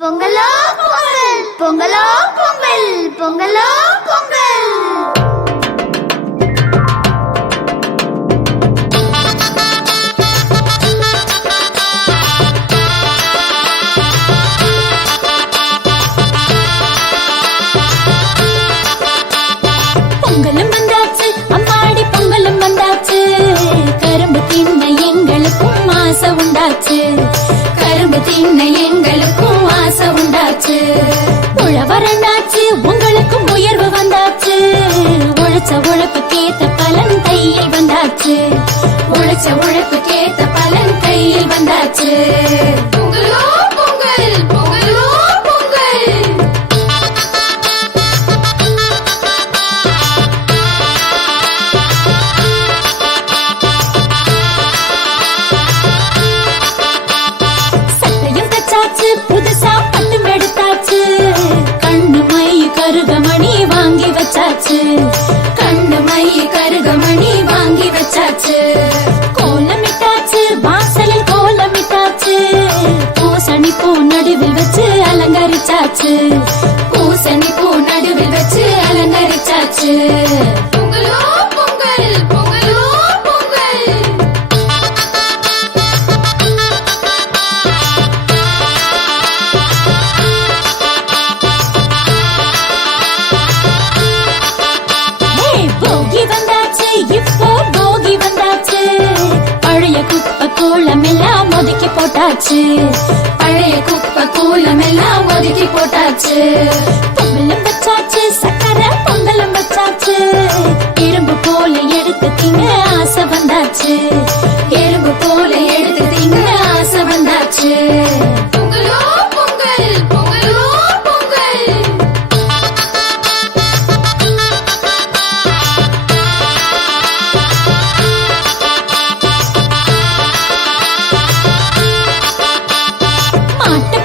பொங்கலோ பொங்கல் பொங்கலோ பொங்கல் பொங்கலோ பொங்கல். பொங்கலும் வந்தாச்சு அம்மாடி பொங்கலும் வந்தாச்சு. கரும்பு தின்ன எங்களுக்கும் ஆசை உண்டாச்சு. கரும்பு தின்ன எங்களுக்கும் ஆசை உண்டாச்சு. உழவரண்டாச்சு உங்களுக்கும் உயர்வு வந்தாச்சு. உழைச்ச உழைப்புக்கேத்த பலன் கையில் வந்தாச்சு. உழைச்ச உழைப்புக்கேத்த பலன் கையில் வந்தாச்சு. பொங்கலோ பொங்கல் பொங்கலோ பொங்கல். புதுசா பட்டும் எடுத்தாச்சு. கண்ணு மை கருகமணி வாங்கி வச்சாச்சு. கண்ணு மை கருகமணி வாங்கி வச்சாச்சு. கோலமிட்டாச்சு வாசலில் கோலமிட்டாச்சு. பூசணி பூ நடுவில் வச்சு அலங்கரிச்சாச்சு. பூசணி பூ நடுவில் வச்சு அலங்கரிச்சாச்சு. பொங்கலோ பொங்கல் பொங்கலோ பொங்கல். போகி வந்தாச்சு இப்போ போகி வந்தாச்சு. பழைய குப்பை கூலம் எல்லாம் ஒதுக்கி போட்டாச்சு. பழைய குப்பை கூலம் எல்லாம் ஒதுக்கி போட்டாச்சு. பொங்கலும் வச்சாச்சு சக்கரை பொங்கலும் வச்சாச்சு. எறும்பு போல எடுத்து திங்க ஆசை வந்தாச்சு. எறும்பு போல எடுத்து திங்க ஆசை வந்தாச்சு. பொங்கலோ பொங்கல் பொங்கலோ பொங்கல். மாட்டு